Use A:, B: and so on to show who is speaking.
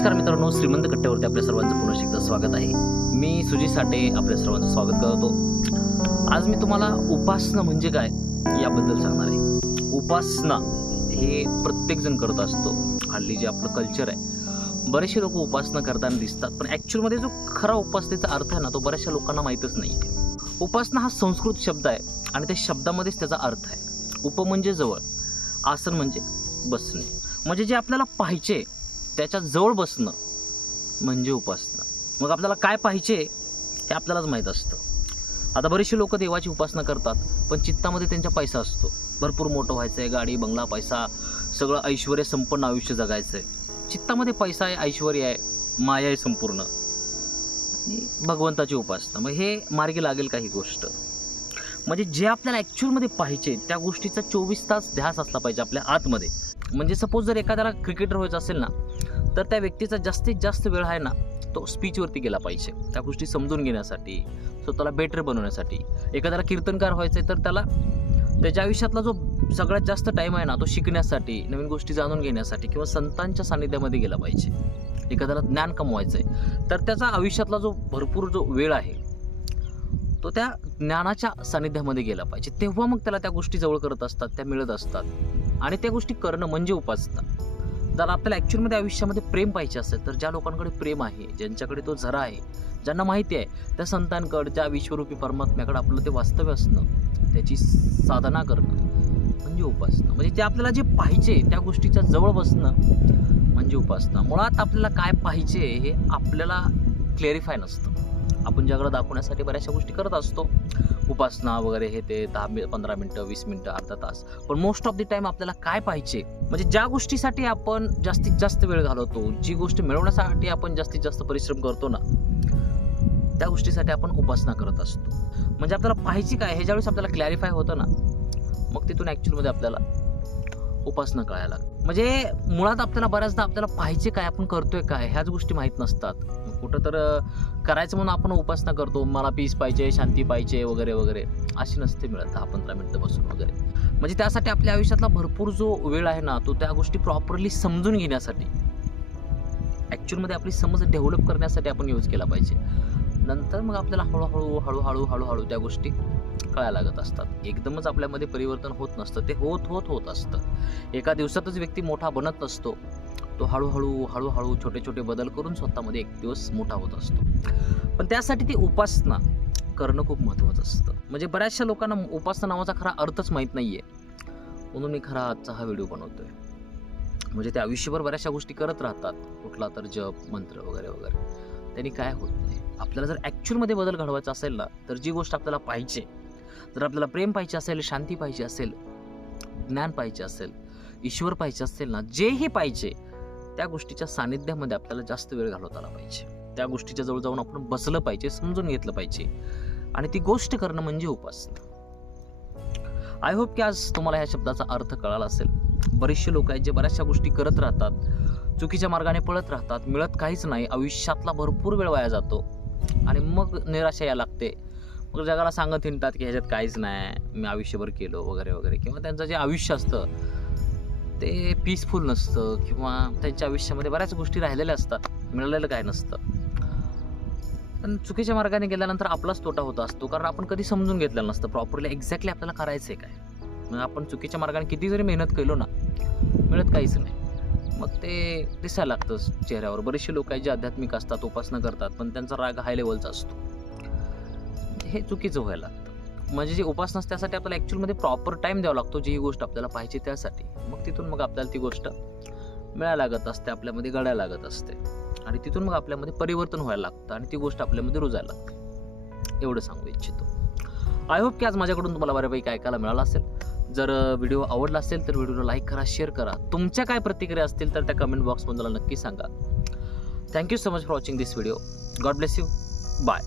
A: नमस्कार मित्रांनो श्रीमंत कट्ट्यावरती आपल्या सर्वांचं पुन्हा एकदा स्वागत आहे. मी सुजित साठे आपल्या सर्वांचं स्वागत करतो. आज मी तुम्हाला उपासना म्हणजे काय याबद्दल सांगणार आहे. उपासना हे प्रत्येकजण करत असतो. हल्ली जे आपलं कल्चर आहे बरेचसे लोक उपासना करताना दिसतात. पण ॲक्च्युअलमध्ये जो खरा उपासनेचा अर्थ आहे ना तो बऱ्याचशा लोकांना माहीतच नाही उपासना हा संस्कृत शब्द आहे आणि त्या शब्दामध्येच त्याचा अर्थ आहे. उप म्हणजे जवळ आसन म्हणजे बसणे. म्हणजे जे आपल्याला पाहिजे त्याच्याजवळ बसणं म्हणजे उपासना. मग आपल्याला काय पाहिजे हे आपल्यालाच माहीत असतं. आता बरेचसे लोक देवाची उपासना करतात पण चित्तामध्ये त्यांचा पैसा असतो. भरपूर मोठं व्हायचं आहे गाडी बंगला पैसा सगळं ऐश्वर संपन्न आयुष्य जगायचं आहे चित्तामध्ये पैसा आहे ऐश्वर आहे माया आहे संपूर्ण. आणि भगवंताची उपासना. मग हे मार्गी लागेल काही गोष्ट. म्हणजे जे आपल्याला ॲक्च्युअलमध्ये पाहिजे त्या गोष्टीचा चोवीस तास ध्यास असला पाहिजे आपल्या आतमध्ये. म्हणजे सपोज जर एखाद्याला क्रिकेटर व्हायचं असेल ना तर त्या व्यक्तीचा जास्तीत जास्त वेळ आहे ना तो स्पीचवरती गेला पाहिजे. त्या गोष्टी समजून घेण्यासाठी स्वतःला बेटर बनवण्यासाठी. एखाद्याला कीर्तनकार व्हायचं आहे तर त्याला त्याच्या आयुष्यातला जो सगळ्यात जास्त टाईम आहे ना तो शिकण्यासाठी नवीन गोष्टी जाणून घेण्यासाठी किंवा संतांच्या सानिध्यामध्ये गेला पाहिजे. एखाद्याला ज्ञान कमवायचं आहे तर त्याचा आयुष्यातला जो भरपूर जो वेळ आहे तो त्या ज्ञानाच्या सानिध्यामध्ये गेला पाहिजे. तेव्हा मग त्याला त्या गोष्टी जवळ करत असतात त्या मिळत असतात. आणि त्या गोष्टी करणं म्हणजे उपासना जर आपल्याला ॲक्च्युअलमध्ये आयुष्यामध्ये प्रेम पाहिजे असेल तर ज्या लोकांकडे प्रेम आहे ज्यांच्याकडे तो झरा आहे ज्यांना माहिती आहे त्या संतांकडे ज्या विश्वरूपी परमात्म्याकडे आपलं ते वास्तव्य असणं त्याची साधना करणं म्हणजे उपासना म्हणजे ते आपल्याला जे पाहिजे त्या गोष्टीच्या जवळ बसणं म्हणजे उपासना मुळात आपल्याला काय पाहिजे हे आपल्याला क्लेरिफाय नसतं. आपण जगाला दाखवण्यासाठी बऱ्याचशा गोष्टी करत असतो. उपासना वगैरे हे ते दहा पंधरा मिनटं वीस मिनटं अर्धा तास. पण मोस्ट ऑफ द टाइम आपल्याला काय पाहिजे? म्हणजे ज्या गोष्टीसाठी आपण जास्तीत जास्त वेळ घालवतो जी गोष्ट मिळवण्यासाठी आपण जास्तीत जास्त परिश्रम करतो ना त्या गोष्टीसाठी आपण उपासना करत असतो. म्हणजे आपल्याला पाहिजे काय? हे ज्यावेळेस आपल्याला क्लॅरिफाय होतं ना मग तिथून ॲक्च्युअलमध्ये आपल्याला उपासना कळायला म्हणजे मुळात आपल्याला बऱ्याचदा आपल्याला पाहिजे काय? आपण करतोय काय? ह्याच गोष्टी माहीत नसतात. कुठं तर करायचं म्हणून आपण उपासना करतो मला पीस पाहिजे शांती पाहिजे वगैरे वगैरे. अशी नसते मिळत दहा पंधरा मिनटं बसून वगैरे. म्हणजे त्यासाठी आपल्या आयुष्यातला भरपूर जो वेळ आहे ना तो त्या गोष्टी प्रॉपरली समजून घेण्यासाठी ॲक्च्युअलमध्ये आपली समज डेव्हलप करण्यासाठी आपण यूज केला पाहिजे. नंतर मग आपल्याला हळूहळू हळूहळू हळूहळू त्या गोष्टी कळायला लागत असतात. एकदमच आपल्यामध्ये परिवर्तन होत नसतं. ते होत होत होत असतं. एका दिवसातच व्यक्ती मोठा बनत नसतो. तो हळूहळू हळूहळू छोटे छोटे बदल करून स्वतःमध्ये एक दिवस मोठा होत असतो. पण त्यासाठी ती उपासना करणं खूप महत्त्वाचं असतं. म्हणजे बऱ्याचशा लोकांना उपासना नावाचा खरा अर्थच माहीत नाही आहे म्हणून मी खरा आजचा हा व्हिडिओ बनवतो आहे म्हणजे ते आयुष्यभर बऱ्याचशा गोष्टी करत राहतात. कुठला तर जप मंत्र वगैरे वगैरे. त्यांनी काय होत नाही. आपल्याला जर ॲक्च्युअलमध्ये बदल घडवायचा असेल ना तर जी गोष्ट आपल्याला पाहिजे जर आपल्याला प्रेम पाहिजे असेल शांती पाहिजे असेल ज्ञान पाहिजे असेल ईश्वर पाहिजे असेल ना जेही पाहिजे त्या गोष्टीच्या सानिध्यामध्ये आपल्याला जास्त वेळ घालवता आला पाहिजे. त्या गोष्टीच्या जवळ जाऊन आपण बसलं पाहिजे समजून घेतलं पाहिजे. आणि ती गोष्ट करणं म्हणजे उपासना आय होप की आज तुम्हाला ह्या शब्दाचा अर्थ कळाला असेल. बरेचसे लोक आहेत जे बऱ्याचशा गोष्टी करत राहतात चुकीच्या मार्गाने पळत राहतात मिळत काहीच नाही आयुष्यातला भरपूर वेळ वाया जातो. आणि मग निराशा या लागते. मग जगाला सांगत हिंडतात की ह्याच्यात काहीच नाही मी आयुष्यभर केलो वगैरे वगैरे. किंवा त्यांचं जे आयुष्य असतं ते पीसफुल नसतं किंवा त्यांच्या आयुष्यामध्ये बऱ्याच गोष्टी राहिलेल्या असतात मिळालेलं काय नसतं. पण चुकीच्या मार्गाने गेल्यानंतर आपलाच तोटा होत असतो कारण आपण कधी समजून घेतलेलं नसतं प्रॉपरली एक्झॅक्टली आपल्याला करायचं आहे काय. मग आपण चुकीच्या मार्गाने किती जरी मेहनत केलो ना मिळत काहीच नाही. मग ते दिसायला लागतं चेहऱ्यावर. बरेचसे लोक आहेत जे आध्यात्मिक असतात उपासना करतात पण त्यांचा राग हाय लेवलचा असतो. हे चुकीचं व्हायला म्हणजे जी उपासना त्यासाठी आपल्याला ॲक्च्युअलमध्ये प्रॉपर टाईम द्यावा लागतो जी गोष्ट आपल्याला पाहिजे त्यासाठी. मग तिथून मग आपल्याला ती गोष्ट मिळायला लागत असते आपल्यामध्ये घडायला लागत असते. आणि तिथून मग आपल्यामध्ये परिवर्तन व्हायला लागतं आणि ती गोष्ट आपल्यामध्ये रुजायला लागते. एवढं सांगू इच्छितो. आय होप की आज माझ्याकडून तुम्हाला बऱ्यापैकी ऐकायला मिळालं असेल. जर व्हिडिओ आवडला असेल तर व्हिडिओला लाईक करा शेअर करा. तुमच्या काय प्रतिक्रिया असतील तर त्या कमेंट बॉक्समध्ये मला नक्की सांगा. Thank you so much for watching this video God bless you bye